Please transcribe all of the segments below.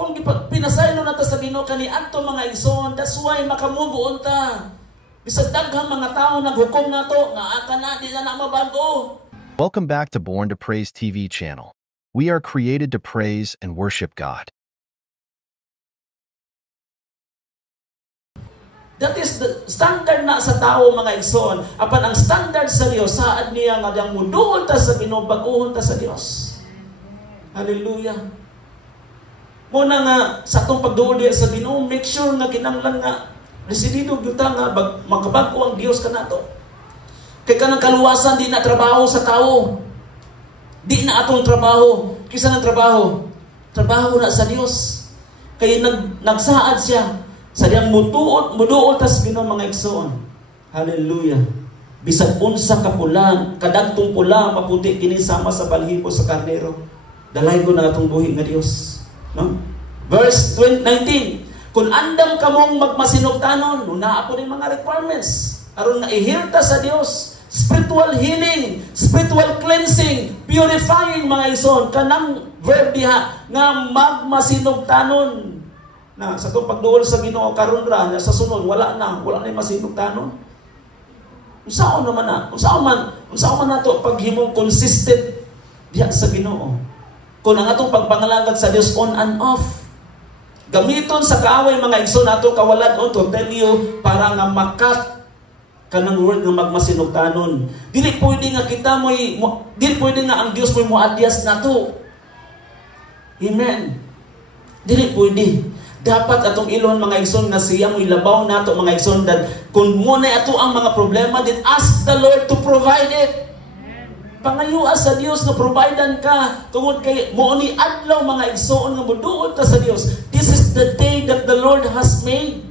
Kung pinasaylo na ta sa Ginoo kaniadto mga igsoon, that's why makamubuon ta. Bisag daghang mga tao naghukom nato nga aka na di na mabago. Welcome back to Born to Praise TV channel. We are created to praise and worship God. That is the standard na sa tao mga igsoon. Apan ang standard sa Dios saad niya nga dang muduol ta sa Ginoo baguhon ta sa Dios. Hallelujah. Muna nga sa atong pagduol diya sa Ginoo, make sure nga kinahanglan nga residido gyud ta nga makabag-o ang Dios kanato. Kay kanang kaluwasan di na trabaho sa tao. Di na atong trabaho. Kisa ng trabaho? Trabaho na sa Dios. Kay nagsaad siya sa diyang muduol tas Ginoo mga igsoon. Hallelujah. Bisag unsa ka pula, kadagtong pula maputi kini sama sa balhibo sa karnero. Dalay ko na atong buhi nga Dios. No? Verse 19. Kung andam kamong magmasinugtanon, naa po din mga requirements. Aron nga ihirta sa Dios. Spiritual healing, spiritual cleansing, purifying mga igsoon. Kanang verb diha nga magmasinugtanon. Na sa itong pagduol sa Ginoo karon ra sa sunod wala na masinugtanon. Unsaon naman na? Unsaon man nato paghimong consistent diha sa Ginoo. Kung ang atong pagpangalagad sa Dios on and off. Gamiton sa kaaway mga igsoon nato kawalad to tell you para nga makat kanang word nga magmasinugtanon. Dili pwede nga kita dili pwede nga ang Dios mo adyas nato. Amen. Dili pwede. Dapat atong ilon mga igsoon nga siya mo ilabaw nato mga igsoon that kung muna ato ang mga problema, then ask the Lord to provide it. Pangayua sa Dios nga providean ka tungod kay mo ni adlaw mga igsoon nga muduol ta sa Dios. This is the day that the Lord has made.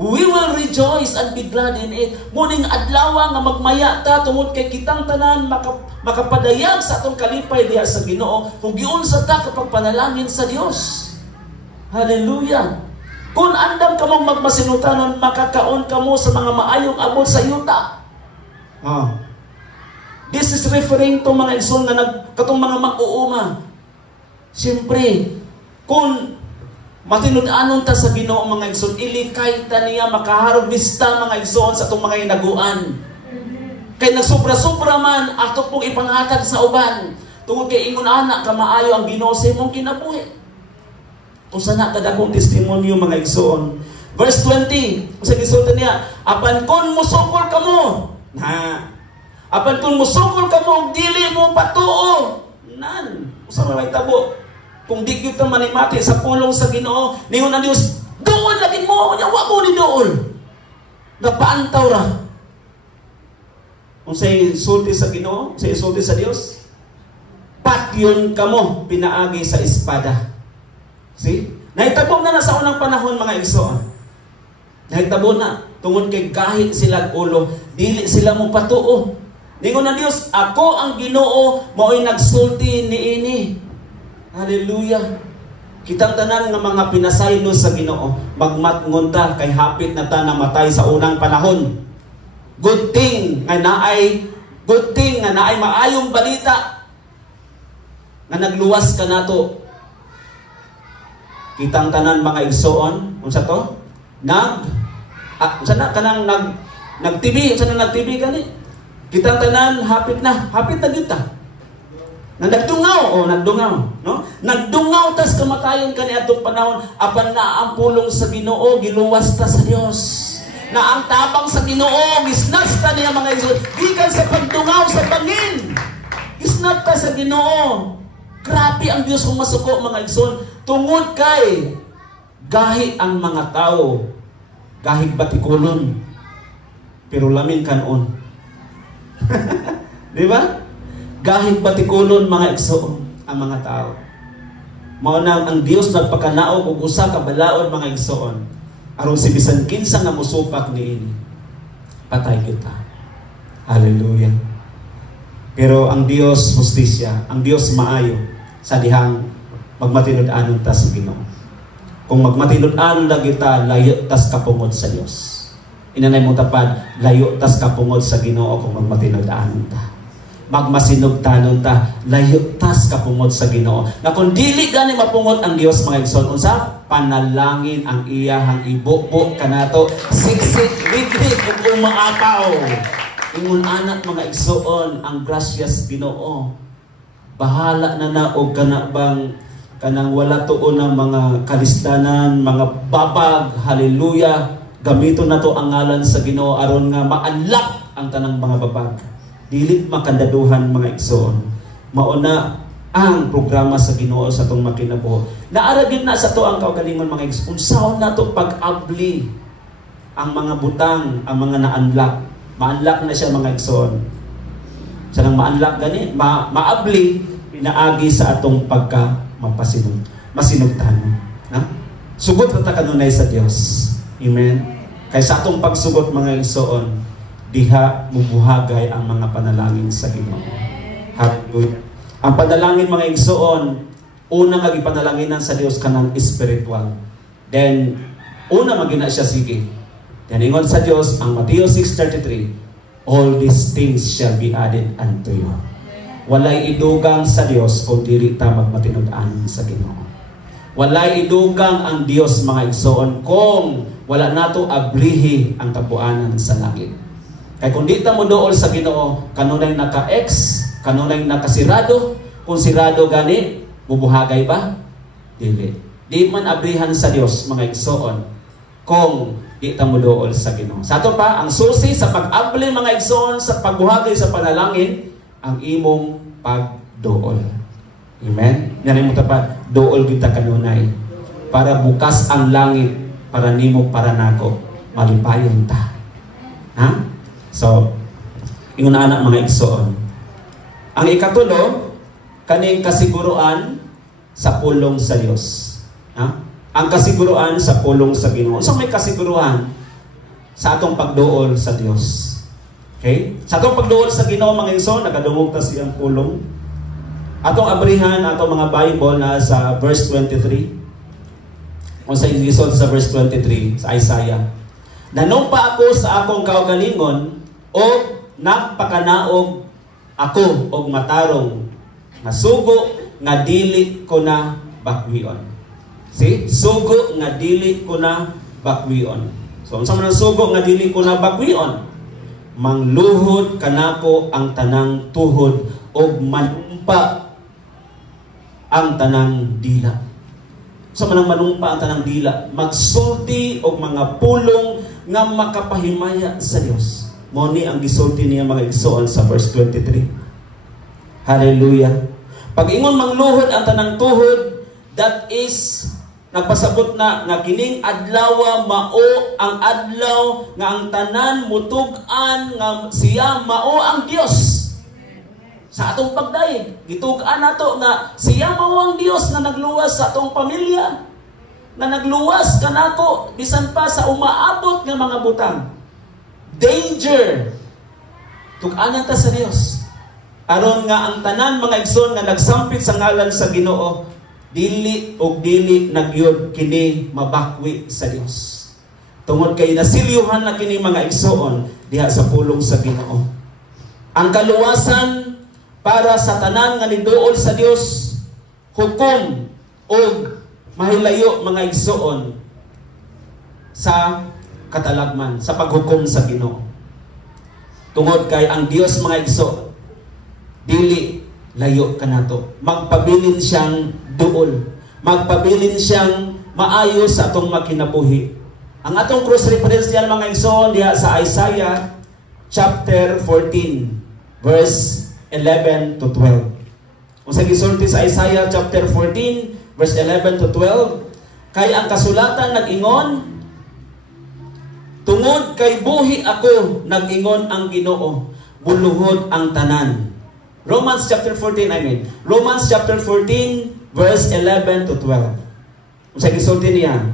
We will rejoice and be glad in it. Muning adlaw nga magmaya ta tungod kay kitang tanan makapadayag sa atong kalipay diha sa Ginoo kung giunsa ta kapag panalangin sa Dios. Hallelujah. Kung andam ka mong magmasinutanon, makakaon ka mo sa mga maayong abot sa yuta. This is referring to mga igsoon nga katong mga mag-uuma. Siyempre, kung matinud-anon ta sa Ginoo mga igsoon, ilikay ta niya makaharvesta mga igsoon sa itong mga inaguan. Kay nagsobra-sobra man, ato pong ipanghatag sa uban. Tungod kay ingon anak ka maayo ang Ginoo sa imong kinabuhi. Kung sana kadakong testimonyo mga igsoon. Verse 20, sa gisultan niya, apan kon musukol ka mo, apan kon musukol ka mo, dili mo patuo. Usa may tabo. Kung di kita manimati sa pulong sa Ginoo, ningon ang Dios, doon lagi mo, wa ko ni doon. Napaantaw ra. Kung sa'y sulti sa Ginoo, sa'y sulti sa Dios, patyon ka mo, pinaagi sa espada. See? Nahitabo na sa unang panahon mga igsoon. Nahitabo na. Tungod kay kahit sila ulo, dili sila mo patuo. Ningon na Dios, ako ang Ginoo, mao'y nagsulti niini. Hallelujah. Kitang tanan nga mga pinasaylo sa Ginoo, magmatngon ta kay hapit na ta namatay sa unang panahon. Good thing nga naay maayong balita nga nagluwas ka nato. Kitang tanan mga igsoon, unsa to? Nag-TV, unsa na nag-TV gani? Kitang tanan hapit na kita. Nagdungaw, no? Nagdungaw tas kamatayon kani atong panahon, apan na ang pulong sa Ginoo giluwas ta sa Dios. Na ang tabang sa Ginoo gisnat ta niya mga igsoon, gikan sa pagdungaw sa bangin. Gisnat ta sa Ginoo. Grabe ang Dios kung masuko mga igsoon. Tungod kay gahi ang mga tao. Gahig batikulon. Pero lamin kanon. Di ba? Gahig batikulon mga igsoon ang mga tao. Mao na ang Dios nagpakanao kung usa ka balaod mga igsoon. Aron si bisan kinsa nga musupak niini. Patay kita. Hallelujah. Pero ang Dios justisya, ang Dios maayo sa dihang magmatinud-anon ta sa Ginoo. Kung magmatinud-anon lang kita, layo tas kapungod sa Dios. Inanay mo tapad, layo tas kapungod sa Ginoo kung magmatinud-anon ta. magmasinugtanon ta, layo tas kapungod sa Ginoo. Na kung dili gani mapungod ang Dios mga igsoon, unsa panalangin ang iyahang ibubo kanato, siksik biglig ug umaapaw. Ingon anak mga igsoon, ang gracias Ginoo. Bahala na og kana bang kanang wala tuon ng mga kalistanan, mga babag, haleluya. Gamito na to ang ngalan sa Ginoo aron nga ma-unlock ang tanang mga babag. Dili makandaduhan mga igsoon. Mauna ang programa sa Ginoo sa tong makinabuhi. Naara gid na sa to ang kaugalingon mga igsoon. Unsaon nato pag-abli ang mga butang, ang mga na-unlock. Ma-unlock na siya mga igsoon. Sa nang ma-unlock gani, ma-abli pinaagi sa atong masinugtanon. Na? Sugot ra ta kanunay sa Dios. Amen. Kay sa atong pagsugot mga igsoon, diha mubuhagay ang mga panalangin sa Ginoo. Hallelujah. Ang panalangin mga igsoon, una nga gipanalanginan sa Dios kanang spiritual. Then una magina siya sige. Then ingon sa Dios ang Mateo 6:33, all these things shall be added unto you. Walay idugang sa Dios kung dili ta magmatinud-an sa Ginoo. Walay idugang ang Dios mga igsoon kung wala nato ablihi ang kapuanan sa langit. Kay kung di ta mo duol sa Ginoo, kanunay naka-ex, kanunay nakasirado, kung sirado gani, bubuhagay ba? Dili. Di man ablihan sa Dios mga igsoon kung di ta mo duol sa Ginoo. Sa ato pa, ang susi sa pag-abli mga igsoon sa pagbuhagay sa panalangin, ang imong pagduol. Amen? Yan mo tapat, duol kita kanunay para bukas ang langit para nimo para nako malipayon ta. Ha? So, ingon na anak mga igsoon. Ang ikatulo, kaning kasiguruan sa pulong sa Dios. Ha? Ang kasiguruan sa pulong sa Ginoo. So may kasiguruan sa atong pagduol sa Dios. Okay? Sa atong pagduol sa Ginoo mga igsoon, nakadungog ta siyang pulong. Atong abrihan atong mga Bible na sa verse 23. Kung sa Iglesia sa verse 23 sa Isaiah. Nanumpa ako sa akong kaugalingon o nagpakanaog ako og matarong nga sugo nga dili ko na bakwion. See? Sugo nga dili ko na bakwion. So unsa man ang sugo nga dili ko na bakwion? Mangluhod kanako ang tanang tuhod og manumpa ang tanang dila. Sa manang manumpa ang tanang dila, magsulti og mga pulong nga makapahimaya sa Dios. Mao ni ang gisulti niya mga igsoon sa verse 23. Hallelujah. Pag ingon mangluhod ang tanang tuhod, that is nagpasabot na nga kining adlaw mao ang adlaw nga ang tanan mutug-an nga siya mao ang Dios. Sa atong pagdaig, gitug-an nato nga siya mao ang Dios na nagluwas sa atong pamilya, na nagluwas kanato bisan pa sa umaabot nga mga butang. Danger. Tug-anan ta sa Dios. Aron nga ang tanan mga igsoon nga nagsampit sa ngalan sa Ginoo, dili og dili nagyud kini mabakwi sa Dios. Tungod kay nasilyuhan na kini mga igsoon diha sa pulong sa Ginoo. Ang kaluwasan para sa tanan nga niduol sa Dios, hukom o mahilayo mga igsoon sa katalagman, sa paghukom sa Ginoo. Tungod kay ang Dios mga igsoon, dili layo kanato. Magpabilin siyang duol. Magpabilin siyang maayo sa atong makinabuhi. Ang atong cross reference yan mga igsoon diha sa Isaiah chapter 14 verse 11 to 12. Kung sa gisulti sa Isaiah chapter 14 verse 11 to 12, kay ang kasulatan nag-ingon, tungod kay buhi ako nag-ingon ang Ginoo, buluhod ang tanan. Romans chapter 14, Romans chapter 14 verse 11 to 12. Kung sa gisulti niya,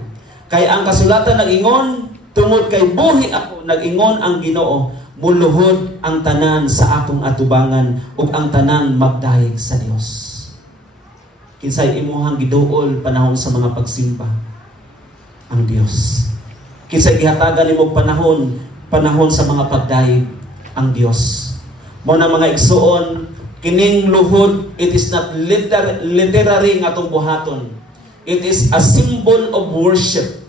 kay ang kasulatan nag-ingon, tungod kay buhi ako nag-ingon ang Ginoo, muluhod ang tanan sa akong atubangan ug ang tanan magdayeg sa Dios. Kinsay imuhang giduol panahon sa mga pagsimba? Ang Dios. Kinsay gihatagan nimo panahon sa mga pagdayeg? Ang Dios. Mo na mga igsuon, kining luhod, it is not literary nga itong buhaton. It is a symbol of worship.